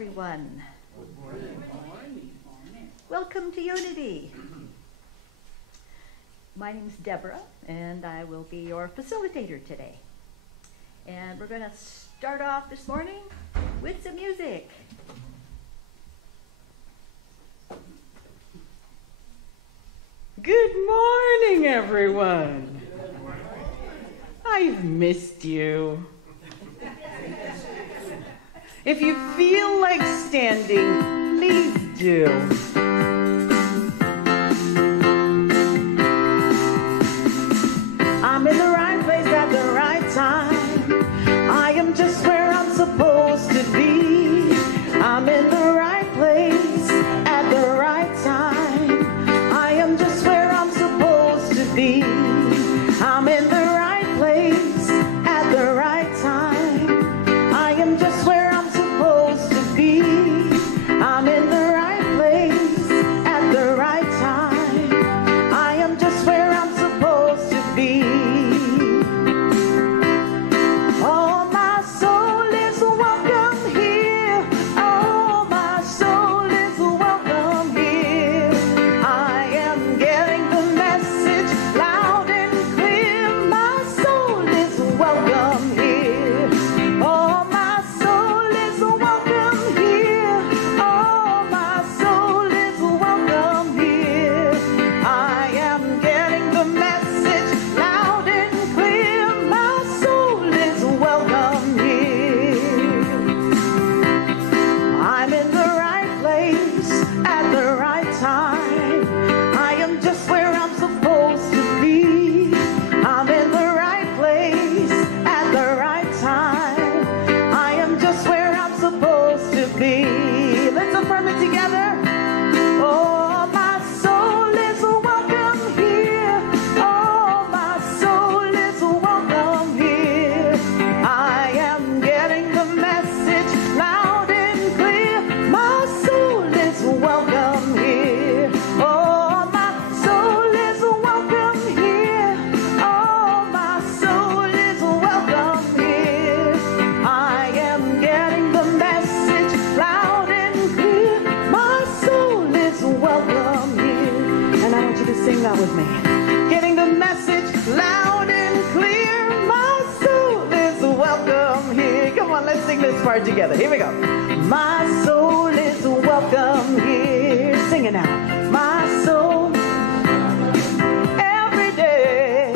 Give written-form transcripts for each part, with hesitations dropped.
everyone. Welcome to Unity. My name is Deborah, and I will be your facilitator today. And we're going to start off this morning with some music. Good morning, everyone. I've missed you. If you feel like standing, please do. I'm in the right place at the right time. I am just where I'm supposed to be. I'm in the right place at the right time. I am just where I'm supposed to be. I'm in the right place at the right time. I am just where I'm supposed to be. I'm in the right place at the right time. I am just where I'm supposed to be. Oh, my soul is welcome here. Oh, my soul is welcome here. I am getting the message loud and clear. My soul is welcome here. Oh, my soul is welcome here. Oh, my soul is welcome here. I am getting the message loud and clear. My soul is welcome here. I'm in the right place at the right time. I am just where I'm supposed to be. I'm in the right place at the right time. I am just where I'm supposed to be. Let's affirm it together. Oh, my soul is welcome here. Oh, my soul is welcome here. I am getting the message loud and clear. My soul is welcome here. Oh, my soul is welcome here. Oh, my soul is welcome here. I am getting the message loud and clear. My soul is welcome here. And I want you to sing that with me. Getting the message loud and clear. My soul is welcome here. Come on, let's sing this part together. Here we go. My soul is welcome here. Sing it now. My soul every day.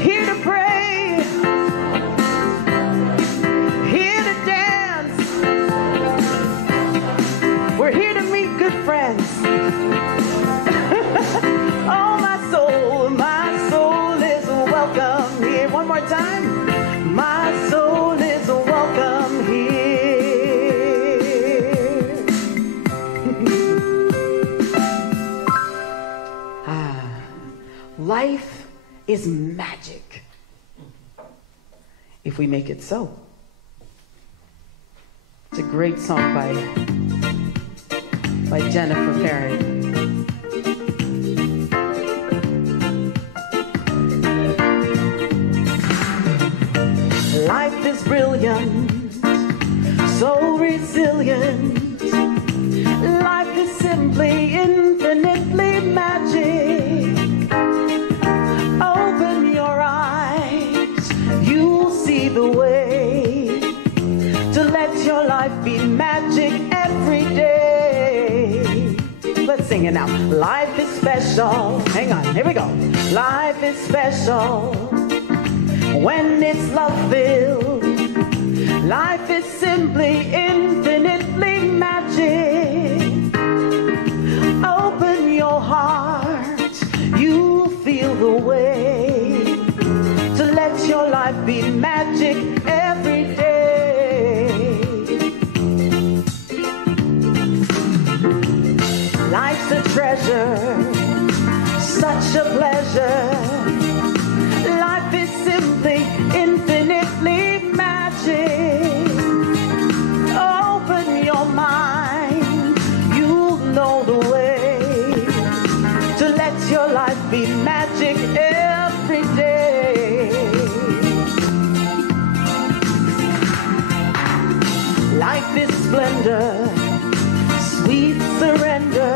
Here to pray. Here to dance. We're here to meet good friends. Oh, my soul is welcome here. One more time. My soul is welcome here. Life is magic if we make it so. It's a great song by Jennifer Perry. Life is brilliant, so resilient. Life is simply infinitely magic. Open your eyes, you'll see the way to let your life be magic every day. Let's sing it now. Life is special. Hang on, here we go. Life is special when it's love-filled. Life is simply infinitely magic. Open your heart, you'll feel the way to let your life be magic every day. Life's a treasure, such a pleasure. Life is simply infinitely magic. Open your mind, you'll know the way to let your life be magic every day. Life is splendor, sweet surrender.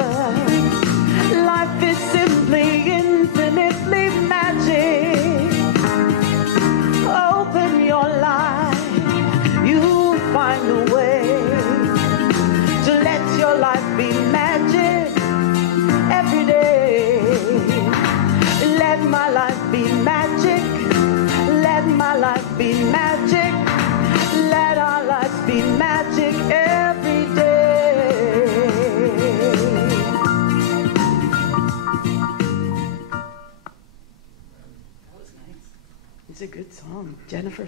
Life is simply infinitely magic. Open your life, you'll find a way to let your life be magic every day. Let my life be magic. Let my life be magic. Let our lives be magic every day. That was nice. It's a good song, Jennifer.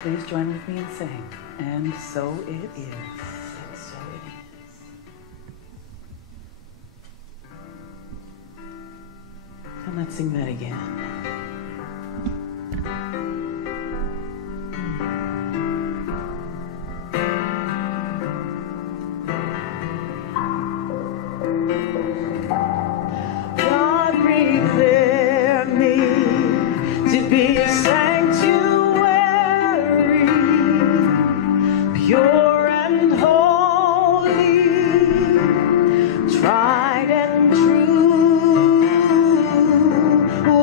Please join with me and sing. And so it is. And so it is. And let's sing that again. God prepare me to be a sanctuary, pure and holy, tried and true,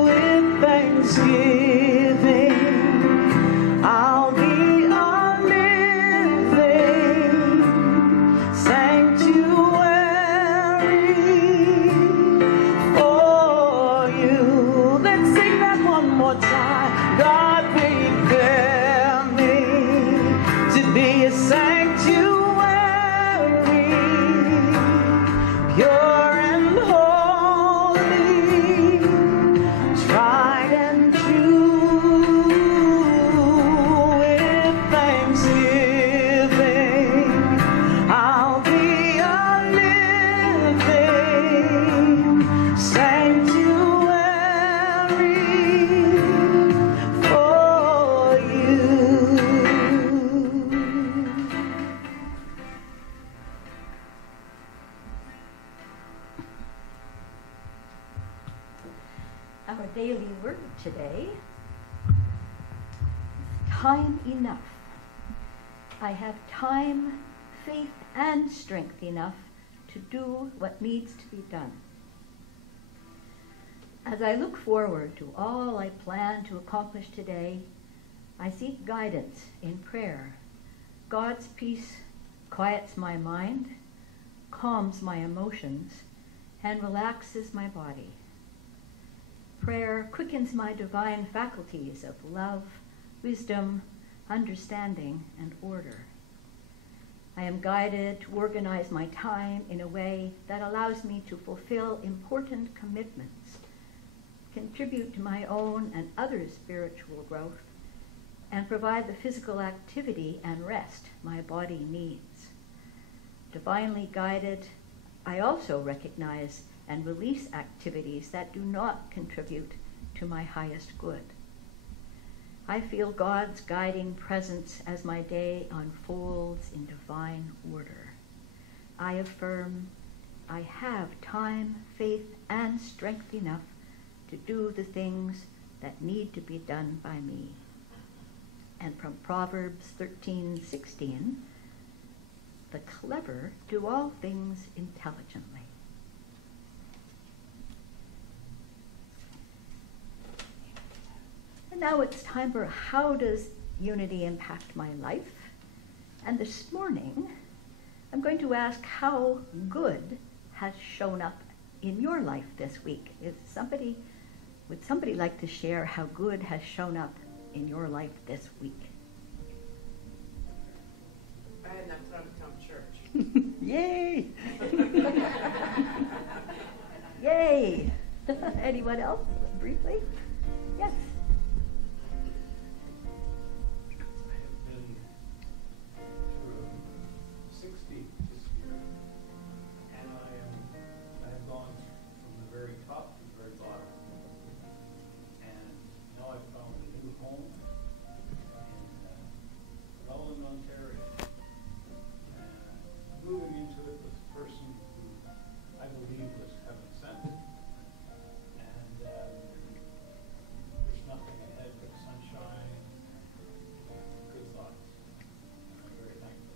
with thanksgiving. I'll be a living sanctuary for you. Let's sing that one more time. God prepare me to be a sanctuary, pure and holy, tried and true, with thanksgiving. I'll be a living sanctuary for you. Our daily word today, time enough. I have time, faith, and strength enough to do what needs to be done. As I look forward to all I plan to accomplish today, I seek guidance in prayer. God's peace quiets my mind, calms my emotions, and relaxes my body. Prayer quickens my divine faculties of love, wisdom, understanding, and order. I am guided to organize my time in a way that allows me to fulfill important commitments, contribute to my own and others' spiritual growth, and provide the physical activity and rest my body needs. Divinely guided, I also recognize and release activities that do not contribute to my highest good. I feel God's guiding presence as my day unfolds in divine order. I affirm I have time, faith, and strength enough to do the things that need to be done by me. And from Proverbs 13:16, the clever do all things intelligently. And now it's time for how does unity impact my life? And this morning, I'm going to ask how good has shown up in your life this week. Would somebody like to share how good has shown up in your life this week? I had enough time to come to church. Yay! Yay! Anyone else, briefly? Yes. I have been through 60 this year, and I have gone from the very top to the very bottom. And now I've found a new home in Welland, Ontario. And moving into it with a person who I believe was heaven sent. And there's nothing ahead but sunshine and good thoughts. And I'm very thankful.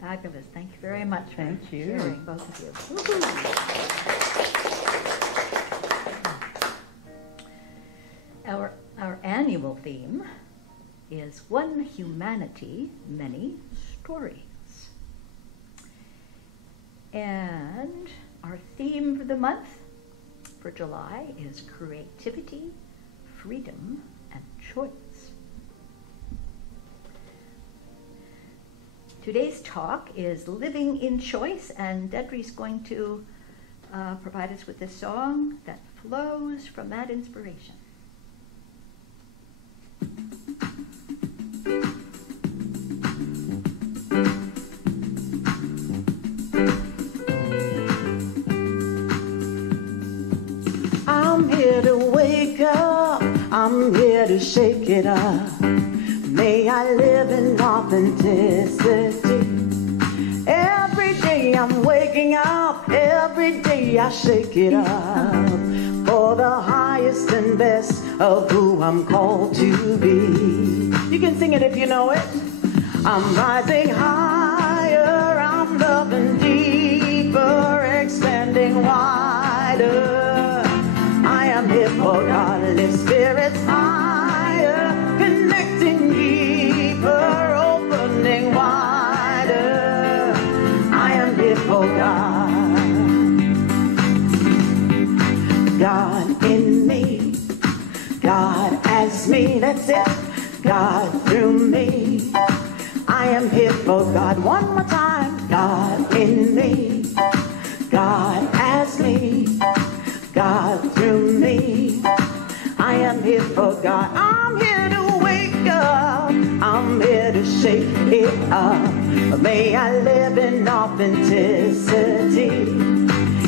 Fabulous. Thank you very much for Thank you. sharing, both of you. Our annual theme is One Humanity, Many Stories. And our theme for the month for July is creativity, freedom, and choice. Today's talk is Living in Choice, and Dedri's going to provide us with a song that flows from that inspiration. I'm here to wake up, I'm here to shake it up. May I live in authenticity. Every day I'm waking up, every day I shake it up. For the highest and best of who I'm called to be. You can sing it if you know it. I'm rising higher, I'm loving deeper, expanding wider. I am here for God, lift spirits higher, connecting deeper, opening wider. I am here for God. God in me, God as me, that's it. God through me. I am here for God. One more time. God in me, God as me, God through me. I am here for God. I'm here to wake up, I'm here to shake it up. May I live in authenticity.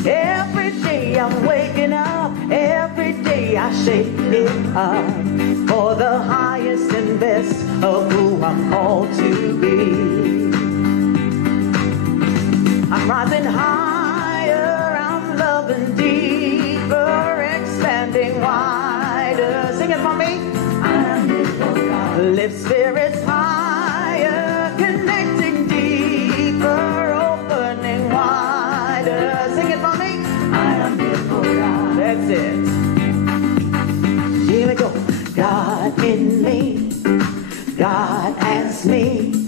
Every day I'm waking up, every day I shake it up. For the highest and best of who I'm called to be. I'm rising higher, I'm loving deeper, expanding wider. Sing it for me. I'm here for God. Lift spirits higher, as me.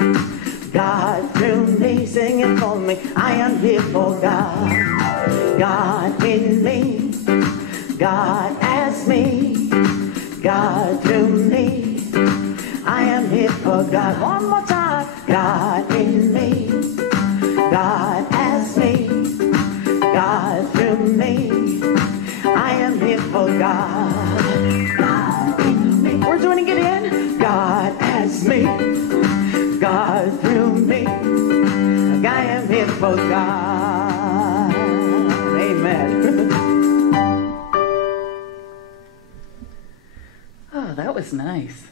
God through me, sing it for me. I am here for God. God in me. God as me. God through me. I am here for God. One more time. God in me. God as me. God through me. I am here for God. God in me. We're doing it in. God as me. God through me. I am here for God. Amen. Oh, that was nice.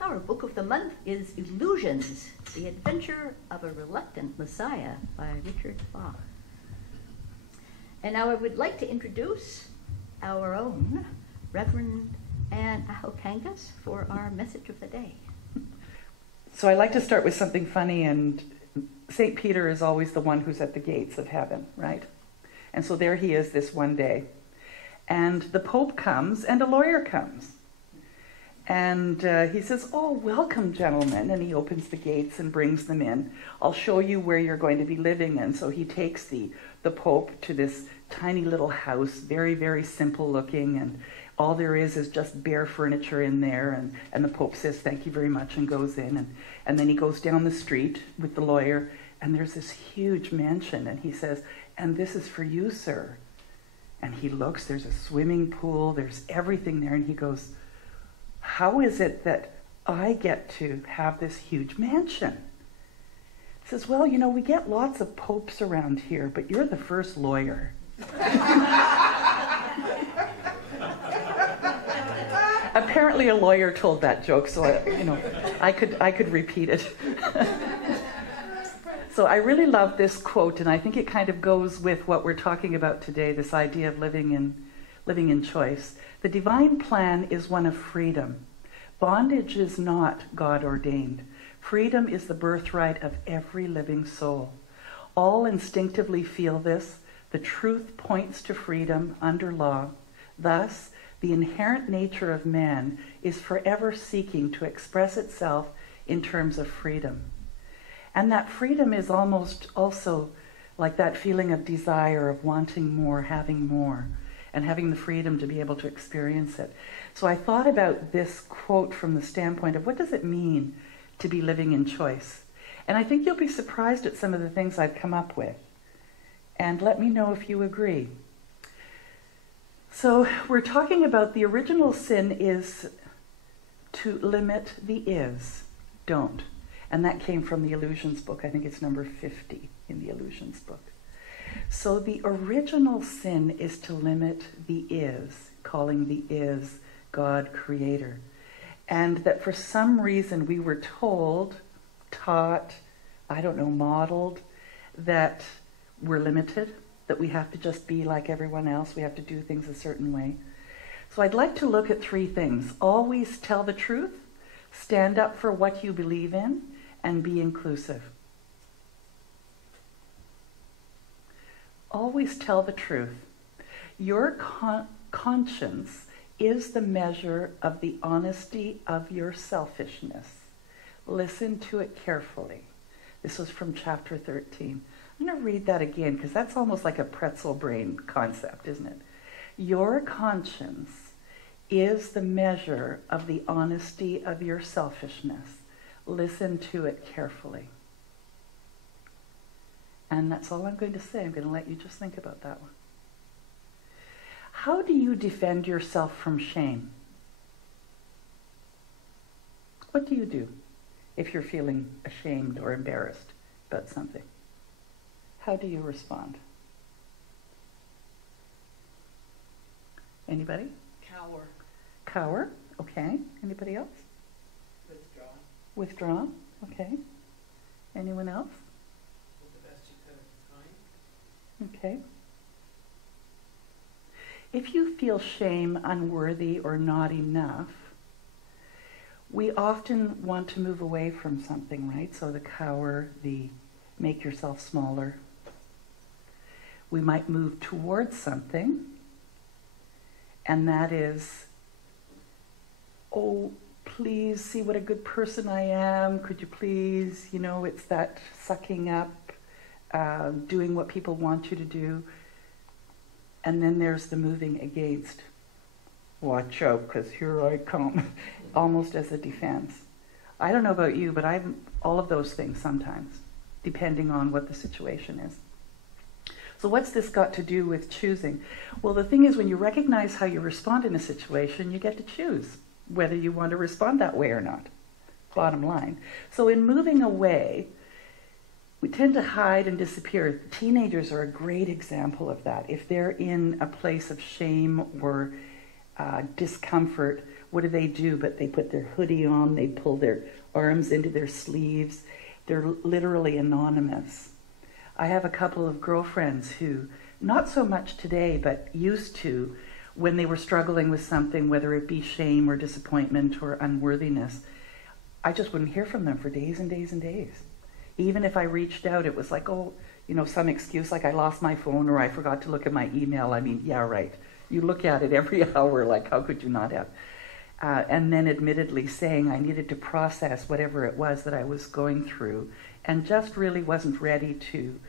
Our book of the month is Illusions, The Adventure of a Reluctant Messiah by Richard Bach. And now I would like to introduce our own Reverend Anne Ahokangas for our message of the day. So I like to start with something funny, and St. Peter is always the one who's at the gates of heaven, right? And so there he is this one day. And the Pope comes, and a lawyer comes. And he says, "Oh, welcome, gentlemen." And he opens the gates and brings them in. "I'll show you where you're going to be living." And so he takes the Pope to this tiny little house, very, very simple looking. And all there is just bare furniture in there. And the Pope says, "Thank you very much," and goes in. And then he goes down the street with the lawyer. And there's this huge mansion. And he says, "And this is for you, sir." And he looks, there's a swimming pool, there's everything there. And he goes, "How is it that I get to have this huge mansion?" He says, "Well, you know, we get lots of popes around here, but you're the first lawyer." Apparently a lawyer told that joke, so I could repeat it. So I really love this quote, and I think it kind of goes with what we're talking about today, this idea of living in choice. The divine plan is one of freedom. Bondage is not God ordained. Freedom is the birthright of every living soul. All instinctively feel this. The truth points to freedom under law. Thus, the inherent nature of man is forever seeking to express itself in terms of freedom. And that freedom is almost also like that feeling of desire, of wanting more, and having the freedom to be able to experience it. So I thought about this quote from the standpoint of what does it mean to be living in choice? And I think you'll be surprised at some of the things I've come up with. And let me know if you agree. So we're talking about the original sin is to limit the is, don't. And that came from the Illusions book. I think it's number 50 in the Illusions book. So the original sin is to limit the is, calling the is God creator. And that for some reason we were told, taught, modeled, that we're limited, that we have to just be like everyone else, we have to do things a certain way. So I'd like to look at three things. Always tell the truth, stand up for what you believe in, and be inclusive. Always tell the truth. Your conscience is the measure of the honesty of your selfishness. Listen to it carefully. This was from chapter 13. I'm going to read that again because that's almost like a pretzel brain concept, isn't it? Your conscience is the measure of the honesty of your selfishness. Listen to it carefully. And that's all I'm going to say. I'm going to let you just think about that one. How do you defend yourself from shame? What do you do if you're feeling ashamed or embarrassed about something? How do you respond? Anybody? Cower. Cower? Okay. Anybody else? Withdraw. Withdraw? Okay. Anyone else? Do the best you could at the time. Okay. If you feel shame, unworthy, or not enough, we often want to move away from something, right? So the cower, the make yourself smaller. We might move towards something, and that is oh, please see what a good person I am. Could you please, it's that sucking up, doing what people want you to do. And then there's the moving against. Watch out, because here I come, almost as a defense. I don't know about you, but I'm all of those things sometimes, depending on what the situation is. So what's this got to do with choosing? Well, the thing is, when you recognize how you respond in a situation, you get to choose whether you want to respond that way or not. Bottom line. So in moving away, we tend to hide and disappear. Teenagers are a great example of that. If they're in a place of shame or discomfort, what do? But they put their hoodie on, they pull their arms into their sleeves. They're literally anonymous. I have a couple of girlfriends who, not so much today, but used to, when they were struggling with something, whether it be shame or disappointment or unworthiness, I just wouldn't hear from them for days and days and days. Even if I reached out, it was like, some excuse like I lost my phone or I forgot to look at my email. I mean, yeah, right. You look at it every hour, like how could you not have? And then admittedly saying I needed to process whatever it was that I was going through and just really wasn't ready to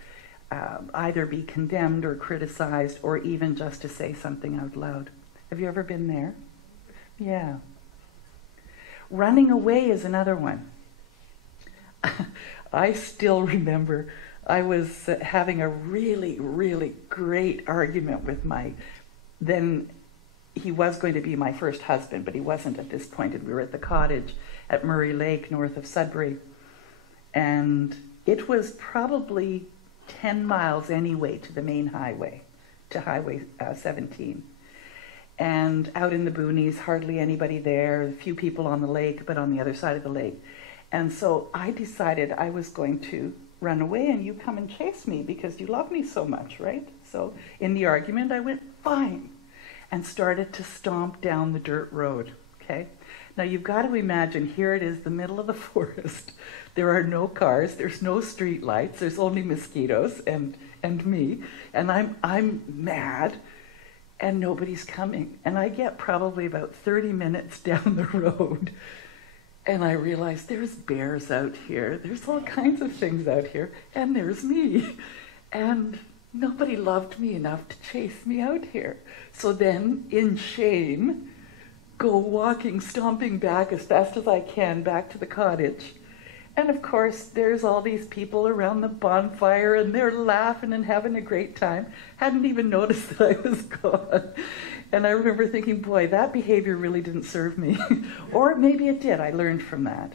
either be condemned or criticized or even just to say something out loud. Have you ever been there? Yeah. Running away is another one. I still remember I was having a really, really great argument with then he was going to be my first husband, but he wasn't at this point, and we were at the cottage at Murray Lake north of Sudbury, and it was probably 10 miles anyway to the main highway, to Highway 17. And out in the boonies, hardly anybody there, a few people on the lake, but on the other side of the lake. And so I decided I was going to run away and you come and chase me because you love me so much, right? So in the argument, I went, fine, and started to stomp down the dirt road, okay? Now you've got to imagine, here it is, the middle of the forest. There are no cars, there's no street lights, there's only mosquitoes and me, and I'm mad, and nobody's coming. And I get probably about 30 minutes down the road, and I realize there's bears out here, there's all kinds of things out here, and there's me. And nobody loved me enough to chase me out here. So then, in shame, go walking, stomping back as fast as I can back to the cottage. And of course, there's all these people around the bonfire and they're laughing and having a great time. Hadn't even noticed that I was gone. And I remember thinking, boy, that behavior really didn't serve me. Or maybe it did. I learned from that.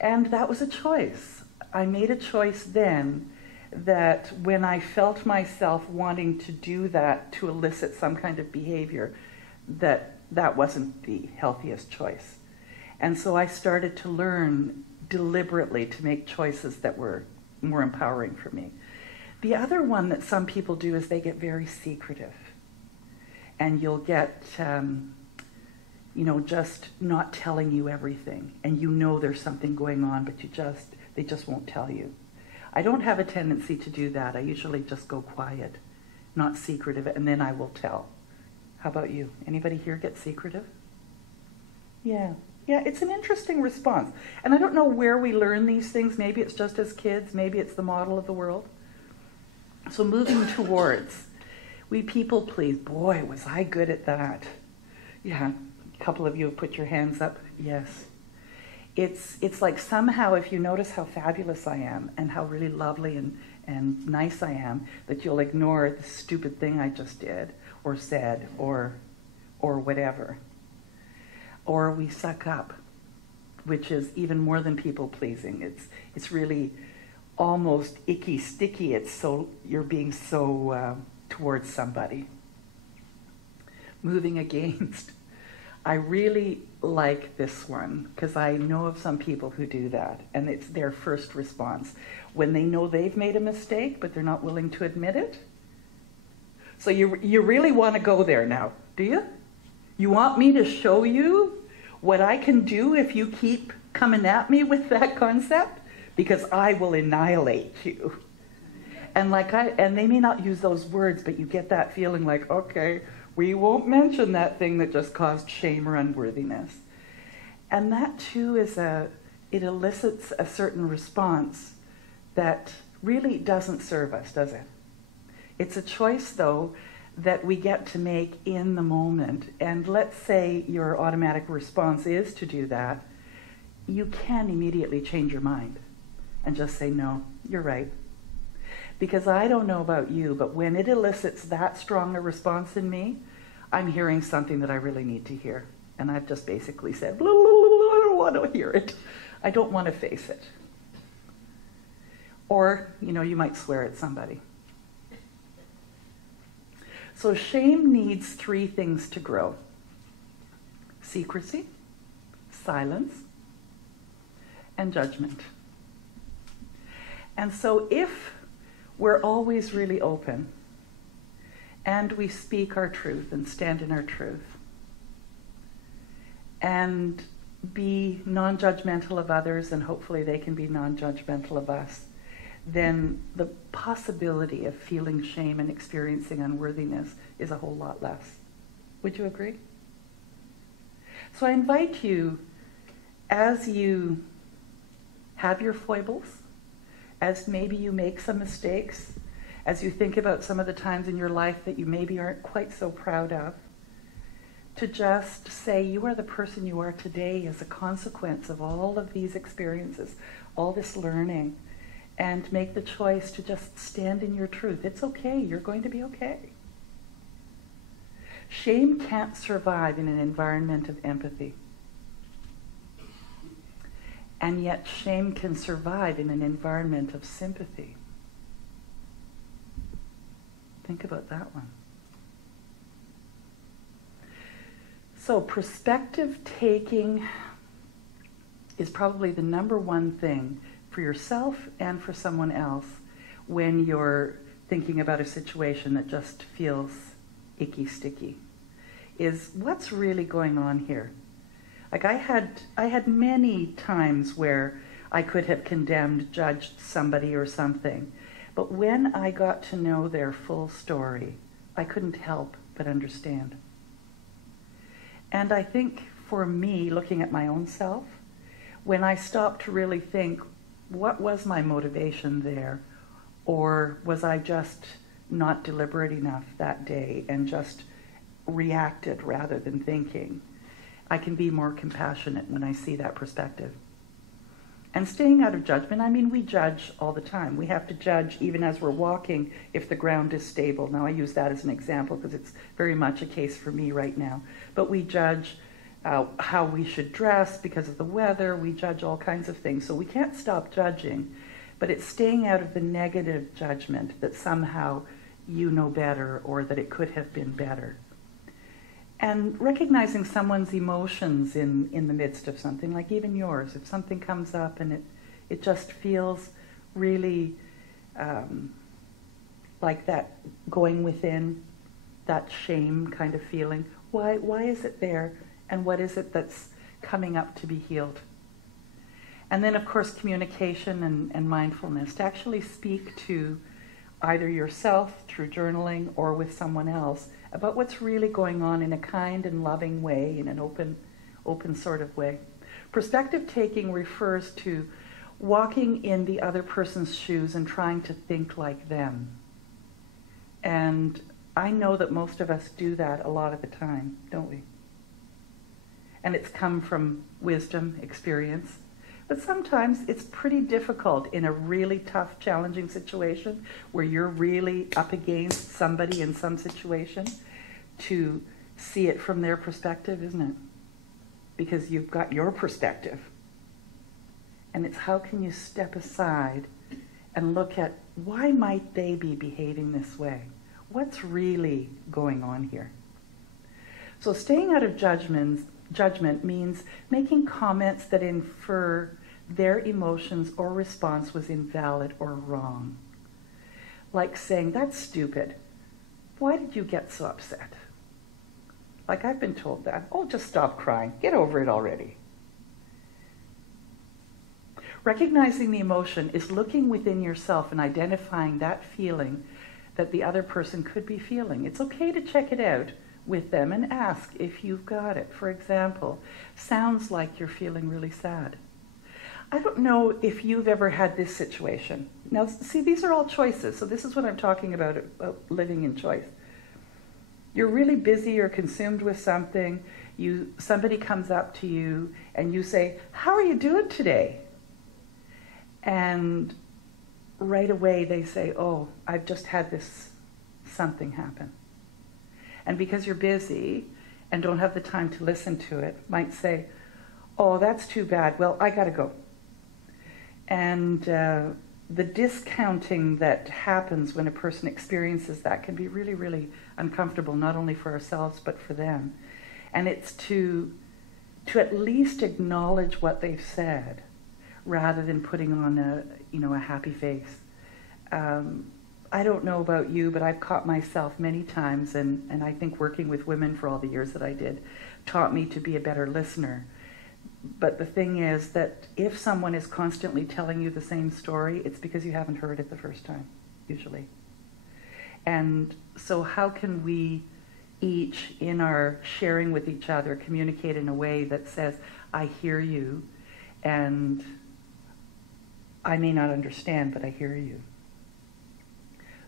And that was a choice. I made a choice then that when I felt myself wanting to do that to elicit some kind of behavior, that wasn't the healthiest choice. And so I started to learn deliberately to make choices that were more empowering for me. The other one that some people do is they get very secretive. And you'll get, just not telling you everything. And there's something going on, but they just won't tell you. I don't have a tendency to do that. I usually just go quiet, not secretive, and then I will tell. How about you? Anybody here get secretive? Yeah, it's an interesting response. And I don't know where we learn these things. Maybe it's just as kids. Maybe it's the model of the world. So moving towards, we people please. Boy, was I good at that. Yeah, a couple of you have put your hands up. Yes. It's like somehow if you notice how fabulous I am and how really lovely and nice I am, that you'll ignore the stupid thing I just did or said or whatever. Or we suck up, which is even more than people pleasing. It's really almost icky, sticky. It's so you're being so towards somebody. Moving against. I really like this one because I know of some people who do that, and it's their first response when they know they've made a mistake, but they're not willing to admit it. So you really want to go there now, do you? You want me to show you what I can do if you keep coming at me with that concept? Because I will annihilate you. And they may not use those words, but you get that feeling like, okay, we won't mention that thing that just caused shame or unworthiness. And that too it elicits a certain response that really doesn't serve us, does it? It's a choice, though, that we get to make in the moment. And let's say your automatic response is to do that. You can immediately change your mind and just say, no, you're right. Because I don't know about you, but when it elicits that strong a response in me, I'm hearing something that I really need to hear. And I've just basically said, blah, blah, blah, blah, I don't want to hear it. I don't want to face it. Or, you might swear at somebody. So shame needs 3 things to grow: secrecy, silence, and judgment. And so if we're always really open and we speak our truth and stand in our truth and be non-judgmental of others, and hopefully they can be non-judgmental of us, then the possibility of feeling shame and experiencing unworthiness is a whole lot less. Would you agree? So I invite you, as you have your foibles, as maybe you make some mistakes, as you think about some of the times in your life that you maybe aren't quite so proud of, to just say you are the person you are today as a consequence of all of these experiences, all this learning, and make the choice to just stand in your truth. It's okay. You're going to be okay. Shame can't survive in an environment of empathy. And yet shame can survive in an environment of sympathy. Think about that one. So perspective taking is probably the number one thing for yourself and for someone else when you're thinking about a situation that just feels icky sticky, is what's really going on here. Like I had many times where I could have condemned, judged somebody or something, but when I got to know their full story, I couldn't help but understand. And I think for me, looking at my own self, when I stopped to really think, what was my motivation there? Or was I just not deliberate enough that day and just reacted rather than thinking? I can be more compassionate when I see that perspective. And staying out of judgment, I mean, we judge all the time. We have to judge even as we're walking if the ground is stable. Now, I use that as an example because it's very much a case for me right now. But we judge how we should dress because of the weather. We judge all kinds of things. So we can't stop judging. But it's staying out of the negative judgment that somehow you know better or that it could have been better. And recognizing someone's emotions in the midst of something, like even yours. If something comes up and it just feels really like that going within, that shame kind of feeling, why is it there? And what is it that's coming up to be healed? And then, of course, communication and mindfulness, to actually speak to either yourself through journaling or with someone else about what's really going on in a kind and loving way, in an open sort of way. Perspective taking refers to walking in the other person's shoes and trying to think like them. And I know that most of us do that a lot of the time, don't we? And it's come from wisdom, experience. But sometimes it's pretty difficult in a really tough, challenging situation where you're really up against somebody in some situation to see it from their perspective, isn't it? Because you've got your perspective. And it's how can you step aside and look at why might they be behaving this way? What's really going on here? So staying out of judgment means making comments that infer their emotions or response was invalid or wrong. Like saying, that's stupid. Why did you get so upset? Like I've been told that. Oh, just stop crying. Get over it already. Recognizing the emotion is looking within yourself and identifying that feeling that the other person could be feeling. It's okay to check it out, with them and ask if you've got it. For example, sounds like you're feeling really sad. I don't know if you've ever had this situation. Now, see, these are all choices, so this is what I'm talking about living in choice. You're really busy or consumed with something. Somebody comes up to you and you say, "How are you doing today?" And right away they say, "Oh, I've just had this something happen." And because you're busy and don't have the time to listen to it, might say, "Oh, that's too bad. Well, I gotta go." And the discounting that happens when a person experiences that can be really, really uncomfortable, not only for ourselves, but for them. And it's to at least acknowledge what they've said, rather than putting on a happy face. I don't know about you, but I've caught myself many times, and I think working with women for all the years that I did taught me to be a better listener. But the thing is that if someone is constantly telling you the same story, it's because you haven't heard it the first time, usually. And so how can we each, in our sharing with each other, communicate in a way that says, "I hear you, and I may not understand, but I hear you."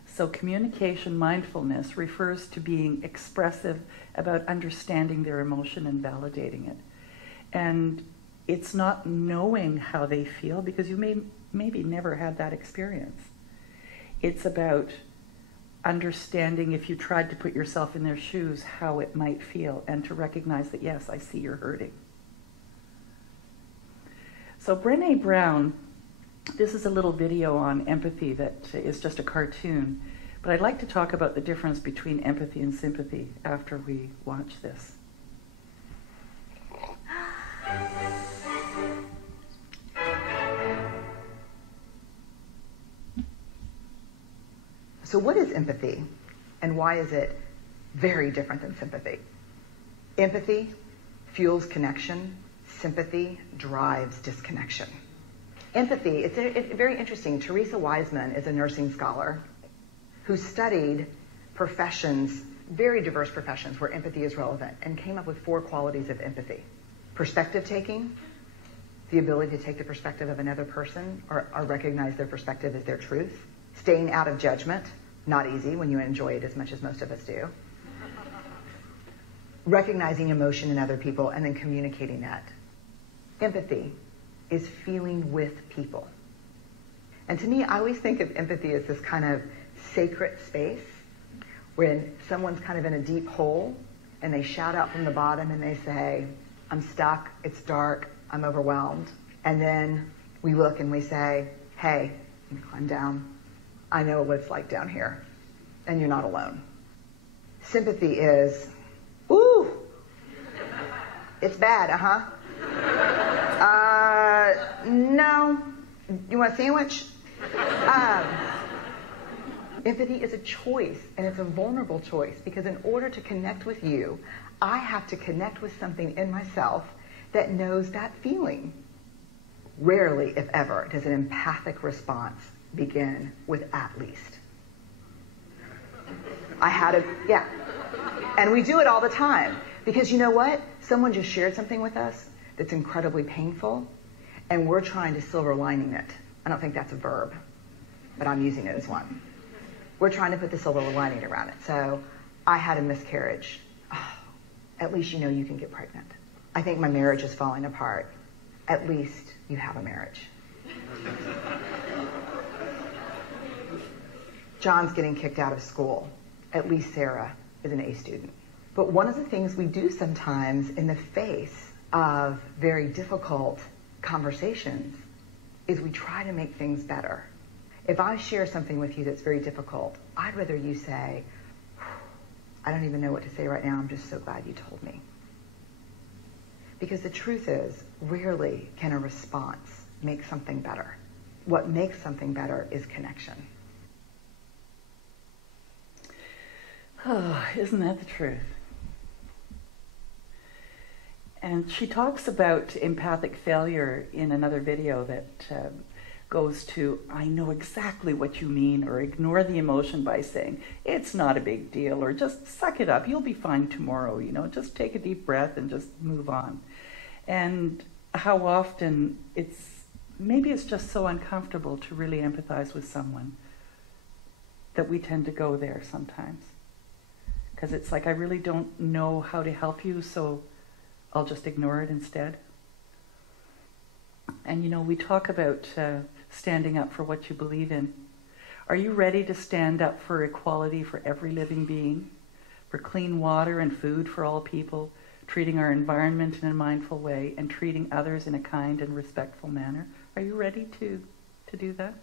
So communication mindfulness refers to being expressive about understanding their emotion and validating it. And it's not knowing how they feel, because you maybe never had that experience. It's about understanding, if you tried to put yourself in their shoes, how it might feel, and to recognize that, yes, I see you're hurting. So Brené Brown, this is a little video on empathy that is just a cartoon, but I'd like to talk about the difference between empathy and sympathy after we watch this. So what is empathy, and why is it very different than sympathy? Empathy fuels connection. Sympathy drives disconnection. Empathy, it's very interesting. Teresa Wiseman is a nursing scholar who studied professions, very diverse professions where empathy is relevant, and came up with 4 qualities of empathy. Perspective taking, the ability to take the perspective of another person or recognize their perspective as their truth. Staying out of judgment, not easy when you enjoy it as much as most of us do. Recognizing emotion in other people and then communicating that. Empathy is feeling with people. And to me, I always think of empathy as this kind of sacred space when someone's kind of in a deep hole and they shout out from the bottom and they say, "I'm stuck, it's dark, I'm overwhelmed." And then we look and we say, "Hey, you can climb down. I know what it's like down here, and you're not alone." Sympathy is, "Ooh, it's bad, no, you want a sandwich?" Empathy is a choice, and it's a vulnerable choice, because in order to connect with you, I have to connect with something in myself that knows that feeling. Rarely, if ever, does an empathic response begin with "at least." Yeah. And we do it all the time. Because you know what? Someone just shared something with us that's incredibly painful, and we're trying to silver lining it. I don't think that's a verb, but I'm using it as one. We're trying to put the silver lining around it. So, I had a miscarriage. Oh, at least you know you can get pregnant. I think my marriage is falling apart. At least you have a marriage. John's getting kicked out of school. At least Sarah is an A student. But one of the things we do sometimes in the face of very difficult conversations is we try to make things better. If I share something with you that's very difficult, I'd rather you say, "I don't even know what to say right now. I'm just so glad you told me." Because the truth is, rarely can a response make something better. What makes something better is connection. Oh, isn't that the truth? And she talks about empathic failure in another video that goes to, I know exactly what you mean, or ignore the emotion by saying, it's not a big deal, or just suck it up, you'll be fine tomorrow, just take a deep breath and just move on. And how often maybe it's just so uncomfortable to really empathize with someone that we tend to go there sometimes. Because it's like, I really don't know how to help you, so I'll just ignore it instead. And we talk about standing up for what you believe in. Are you ready to stand up for equality for every living being, for clean water and food for all people, treating our environment in a mindful way, and treating others in a kind and respectful manner? Are you ready to do that?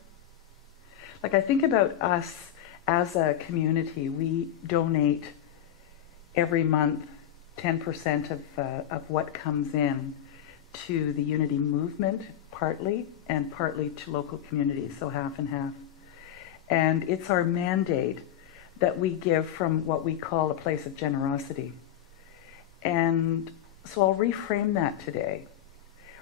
Like, I think about us as a community. We donate every month 10% of what comes in to the Unity movement, partly, and partly to local communities, so half and half. And it's our mandate that we give from what we call a place of generosity. And so I'll reframe that today.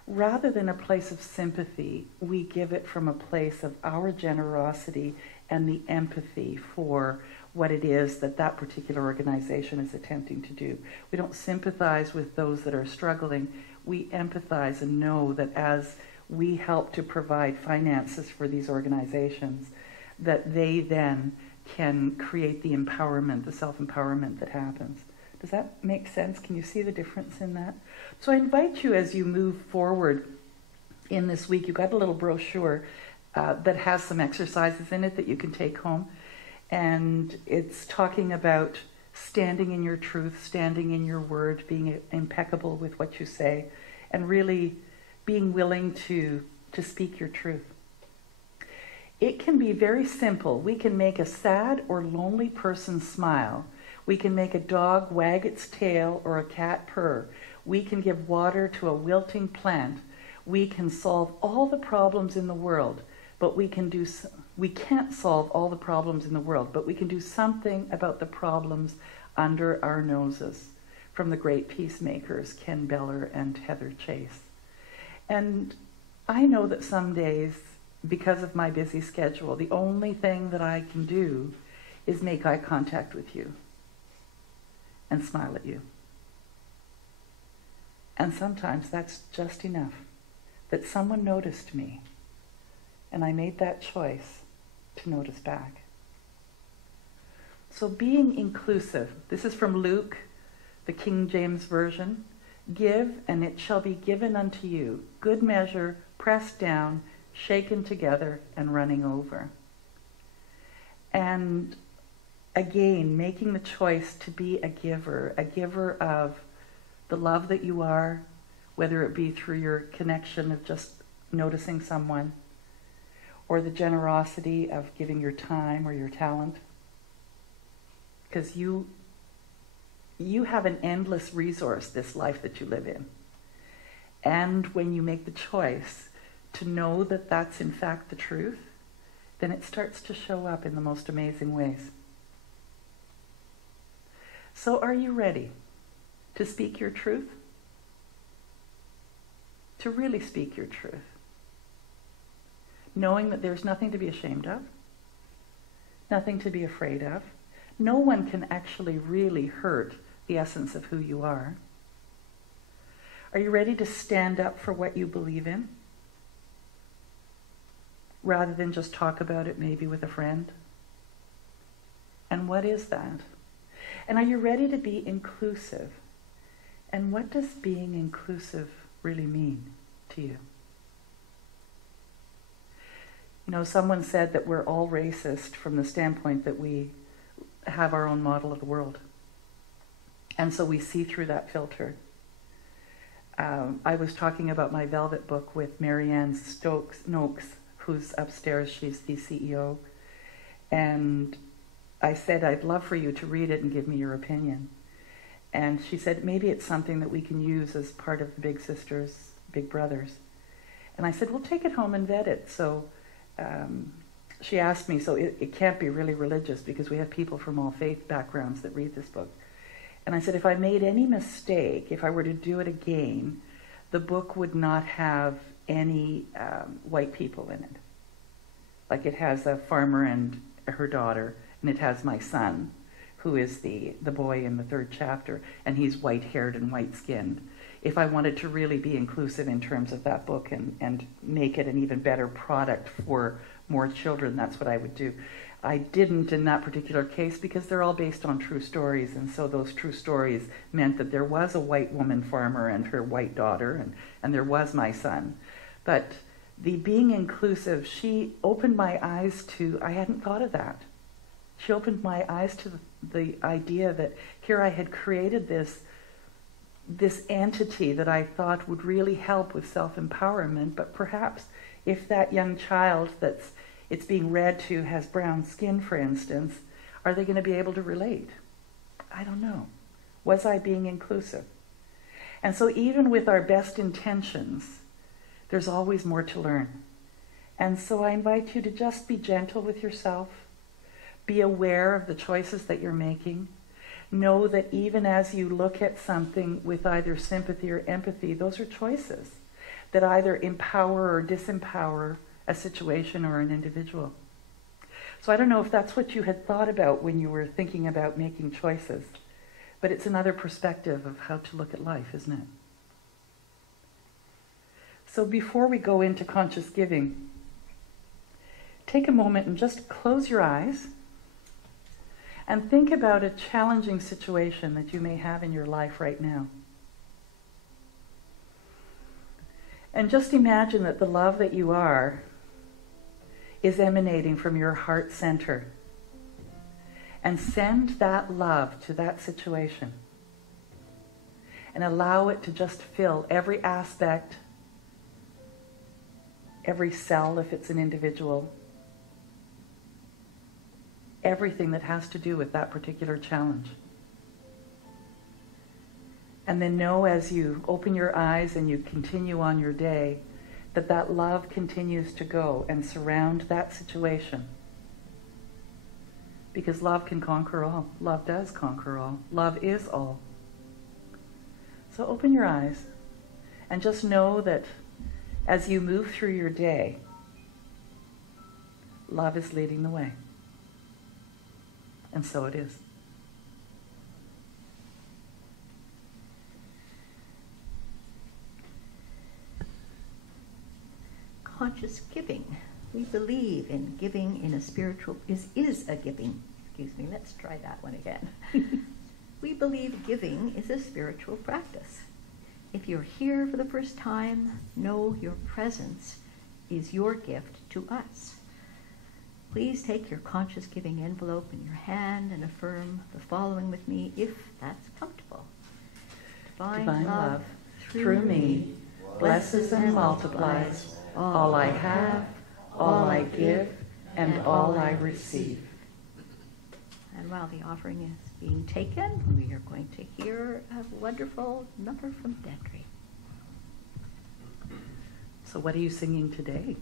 Rather than a place of sympathy, we give it from a place of our generosity and the empathy for what it is that particular organization is attempting to do. We don't sympathize with those that are struggling. We empathize and know that as we help to provide finances for these organizations, that they then can create the empowerment, the self-empowerment that happens. Does that make sense? Can you see the difference in that? So I invite you, as you move forward in this week, you've got a little brochure that has some exercises in it that you can take home. And it's talking about standing in your truth, standing in your word, being impeccable with what you say, and really being willing to speak your truth. It can be very simple. We can make a sad or lonely person smile. We can make a dog wag its tail or a cat purr. We can give water to a wilting plant. We can solve all the problems in the world, but we can't solve all the problems in the world, but we can do something about the problems under our noses, from the great peacemakers, Ken Beller and Heather Chase. And I know that some days, because of my busy schedule, the only thing that I can do is make eye contact with you and smile at you. And sometimes that's just enough, that someone noticed me, and I made that choice to notice back. So being inclusive, this is from Luke, the King James Version. Give, and it shall be given unto you, good measure, pressed down, shaken together, and running over. And again, making the choice to be a giver of the love that you are, whether it be through your connection of just noticing someone, or the generosity of giving your time or your talent. Because you have an endless resource, this life that you live in. And when you make the choice to know that that's in fact the truth, then it starts to show up in the most amazing ways. So are you ready to speak your truth? To really speak your truth? Knowing that there's nothing to be ashamed of, nothing to be afraid of. No one can actually really hurt the essence of who you are. Are you ready to stand up for what you believe in, rather than just talk about it maybe with a friend? And what is that? And are you ready to be inclusive? And what does being inclusive really mean to you? You know, someone said that we're all racist from the standpoint that we have our own model of the world. And so we see through that filter. I was talking about my Velvet book with Marianne Noakes, who's upstairs. She's the CEO. And I said, I'd love for you to read it and give me your opinion. And she said, maybe it's something that we can use as part of the Big Sisters, Big Brothers. And I said, well, take it home and vet it. So she asked me, so it can't be really religious because we have people from all faith backgrounds that read this book. And I said, if I made any mistake, if I were to do it again, the book would not have any white people in it. Like it has a farmer and her daughter, and it has my son, who is the boy in the 3rd chapter, and he's white-haired and white-skinned. If I wanted to really be inclusive in terms of that book and make it an even better product for more children, that's what I would do. I didn't in that particular case because they're all based on true stories, and so those true stories meant that there was a white woman farmer and her white daughter, and there was my son. But the being inclusive, she opened my eyes to, I hadn't thought of that. She opened my eyes to the idea that here I had created this entity that I thought would really help with self-empowerment, but perhaps if that young child it's being read to has brown skin, for instance, are they going to be able to relate? I don't know. Was I being inclusive? And so even with our best intentions, there's always more to learn. And so I invite you to just be gentle with yourself, be aware of the choices that you're making. Know that even as you look at something with either sympathy or empathy, those are choices that either empower or disempower a situation or an individual. So I don't know if that's what you had thought about when you were thinking about making choices, but it's another perspective of how to look at life, isn't it? So before we go into conscious giving, take a moment and just close your eyes and think about a challenging situation that you may have in your life right now. And just imagine that the love that you are is emanating from your heart center. And send that love to that situation. And allow it to just fill every aspect, every cell if it's an individual, everything that has to do with that particular challenge. And then know as you open your eyes and you continue on your day, that love continues to go and surround that situation. Because love can conquer all. Love does conquer all. Love is all. So open your eyes and just know that as you move through your day, love is leading the way. And so it is. Conscious giving. We believe in giving in a spiritual, is a giving. Excuse me, let's try that one again. We believe giving is a spiritual practice. If you're here for the first time, know your presence is your gift to us. Please take your conscious giving envelope in your hand and affirm the following with me if that's comfortable. Divine love through me blesses and multiplies all I have, all I give, and all I receive. And while the offering is being taken, we are going to hear a wonderful number from Deirdre. So what are you singing today?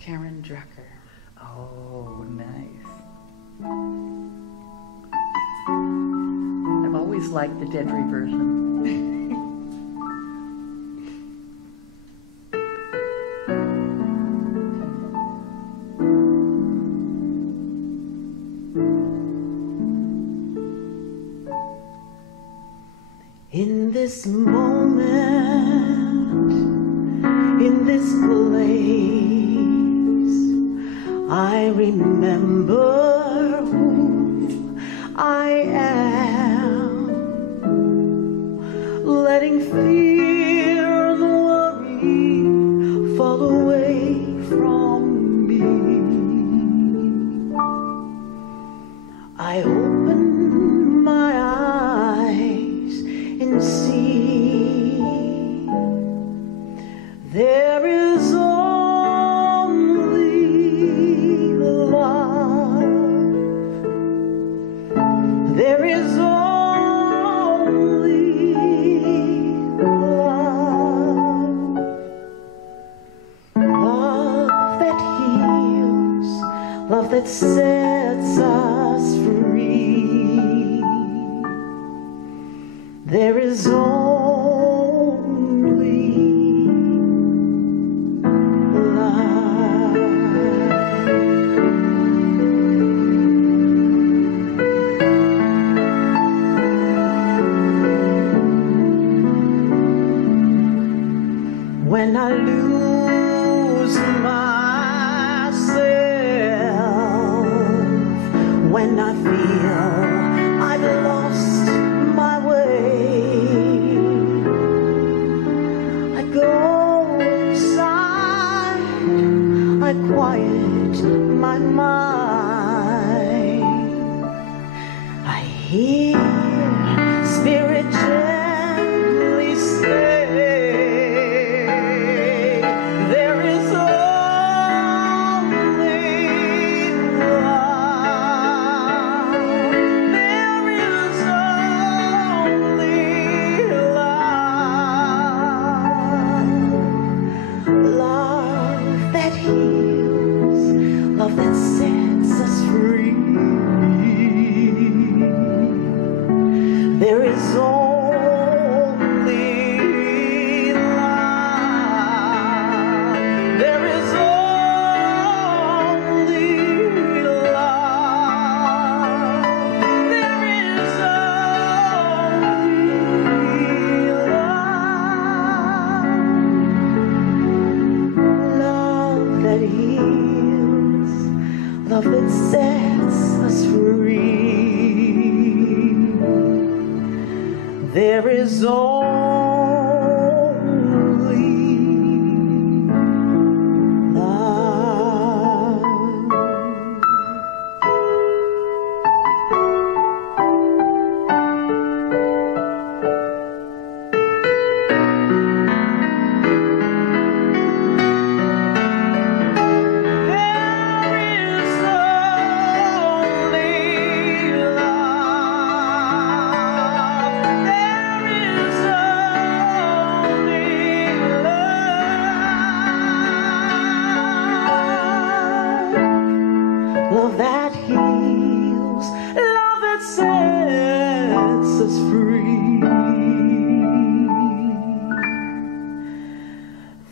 Karen Drucker. Oh, nice. I've always liked the Deirdre version. In this moment, in this place, I remember who I am, letting fear and worry fall away from me. I open my eyes and see there is only love. There is only love. Love that heals, love that sets us free. There is only love. I lose myself, when I feel I've lost my way, I go inside, I quiet my mind, I hear Spirit gently say, there is only love, there is only love that heals, love that sets us free. There is only love. There is only love. There is only love. Love that heals, love that sets us free. There is only love. Love that heals, love that sets us free.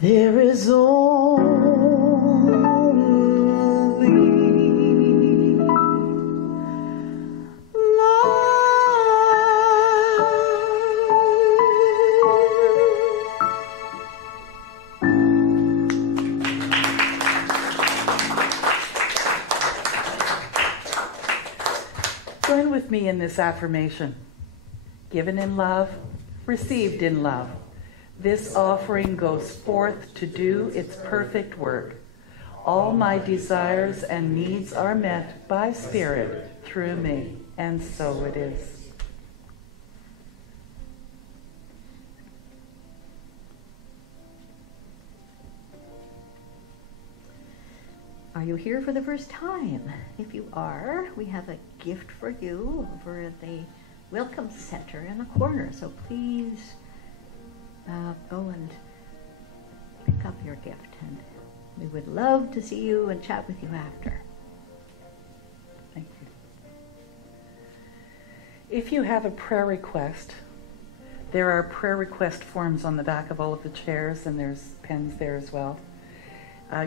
There is only Join with me in this affirmation. Given in love, received in love. This offering goes forth to do its perfect work. All my desires and needs are met by Spirit through me, and so it is. Are you here for the first time? If you are, we have a gift for you over at the Welcome Center in the corner. So please go and pick up your gift. And we would love to see you and chat with you after. Thank you. If you have a prayer request, there are prayer request forms on the back of all of the chairs, and there's pens there as well.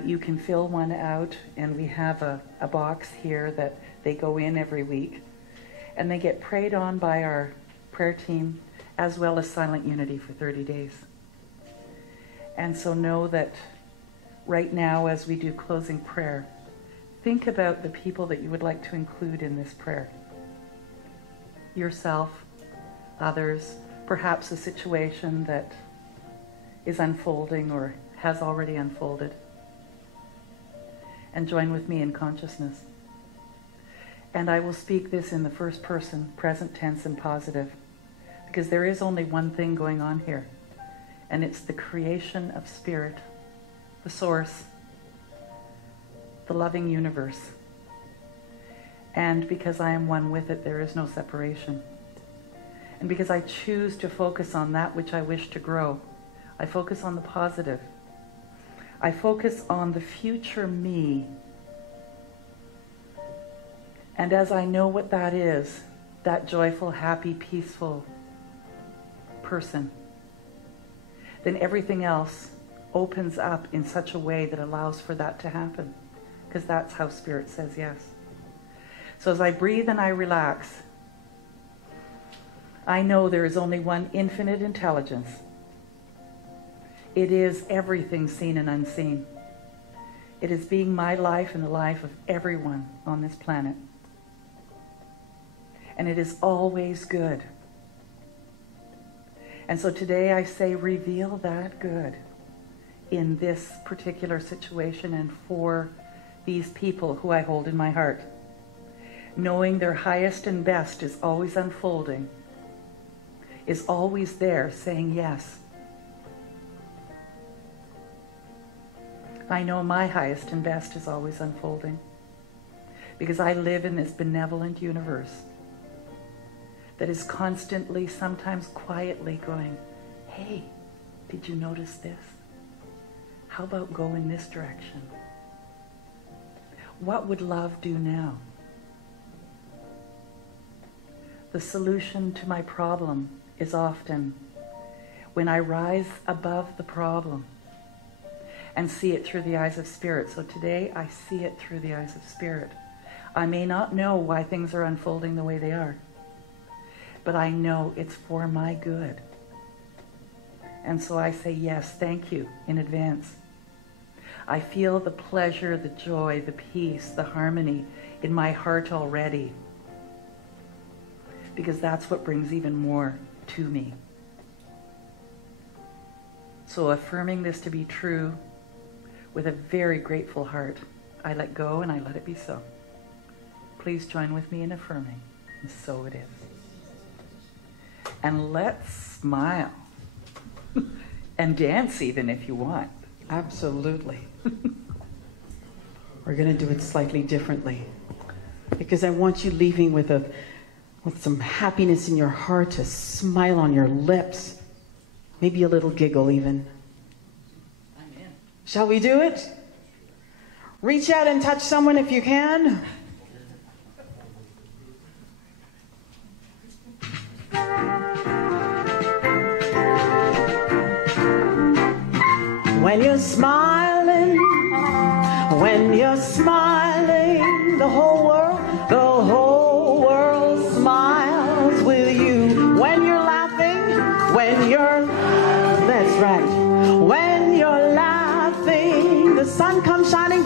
You can fill one out, and we have a box here that they go in every week, and they get prayed on by our prayer team, as well as Silent Unity for 30 days. And so know that right now, as we do closing prayer, think about the people that you would like to include in this prayer. Yourself, others, perhaps a situation that is unfolding or has already unfolded. And join with me in consciousness. And I will speak this in the first person, present tense and positive, because there is only one thing going on here, and it's the creation of Spirit, the source, the loving universe. And because I am one with it, there is no separation. And because I choose to focus on that which I wish to grow, I focus on the positive. I focus on the future me. And as I know what that is, that joyful, happy, peaceful person, then everything else opens up in such a way that allows for that to happen. Because that's how Spirit says yes. So as I breathe and I relax, I know there is only one infinite intelligence. It is everything seen and unseen. It is being my life and the life of everyone on this planet. And it is always good. And so today I say, reveal that good in this particular situation and for these people who I hold in my heart. Knowing their highest and best is always unfolding, is always there saying yes. I know my highest and best is always unfolding because I live in this benevolent universe that is constantly, sometimes quietly going, hey, did you notice this? How about go in this direction? What would love do now? The solution to my problem is often when I rise above the problem and see it through the eyes of Spirit. So today I see it through the eyes of Spirit. I may not know why things are unfolding the way they are, but I know it's for my good. And so I say yes, thank you in advance. I feel the pleasure, the joy, the peace, the harmony in my heart already, because that's what brings even more to me. So affirming this to be true with a very grateful heart, I let go and I let it be so. Please join with me in affirming, and so it is. And let's smile. And dance even if you want. Absolutely. We're going to do it slightly differently, because I want you leaving with some happiness in your heart, a smile on your lips, maybe a little giggle even. I'm in. Shall we do it? Reach out and touch someone if you can. When you're smiling, the whole world smiles with you. When you're laughing, that's right. When you're laughing, the sun comes shining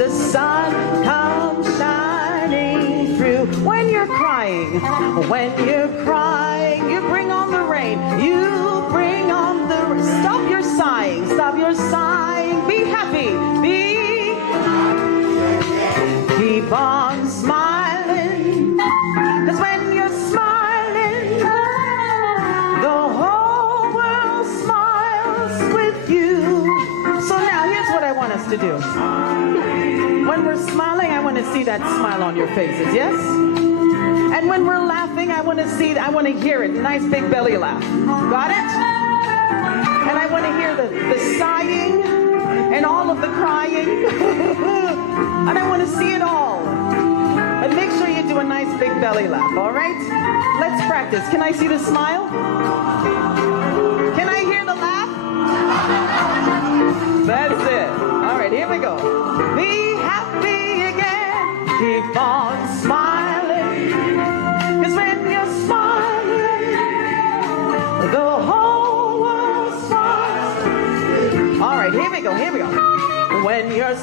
through. When you're crying, you bring on the rain. Stop your sighing, be happy, keep on smiling, 'cause when you're smiling, the whole world smiles with you. So now here's what I want us to do. When we're smiling, I want to see that smile on your faces, yes? And when we're laughing, I want to hear it, nice big belly laugh. Got it? And I want to hear the sighing and all of the crying. And I want to see it all. And make sure you do a nice big belly laugh, all right? Let's practice. Can I see the smile? Can I hear the laugh? That's it. All right, here we go. Be happy again. Keep on smiling. 'Cause when you're smiling, the whole world smiles. All right, here we go. When you're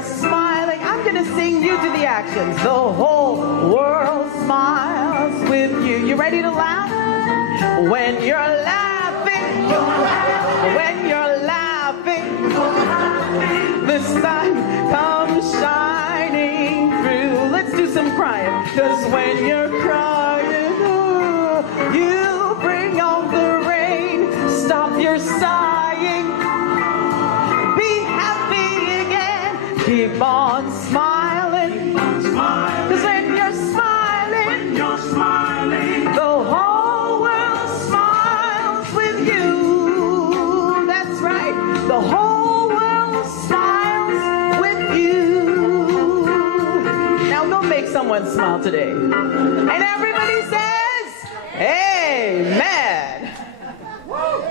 smiling, I'm going to sing you to the actions. The whole world smiles with you. You ready to laugh? When you're laughing, the sun comes shining through. Let's do some crying. 'Cause when you're crying, you bring on the rain. Stop your sighing. Be happy again. Keep on smiling. 'Cause when you're smiling, the whole world smiles with you. That's right. The whole world smiles with you. Now go make someone smile today. And everybody says, Amen. Woo.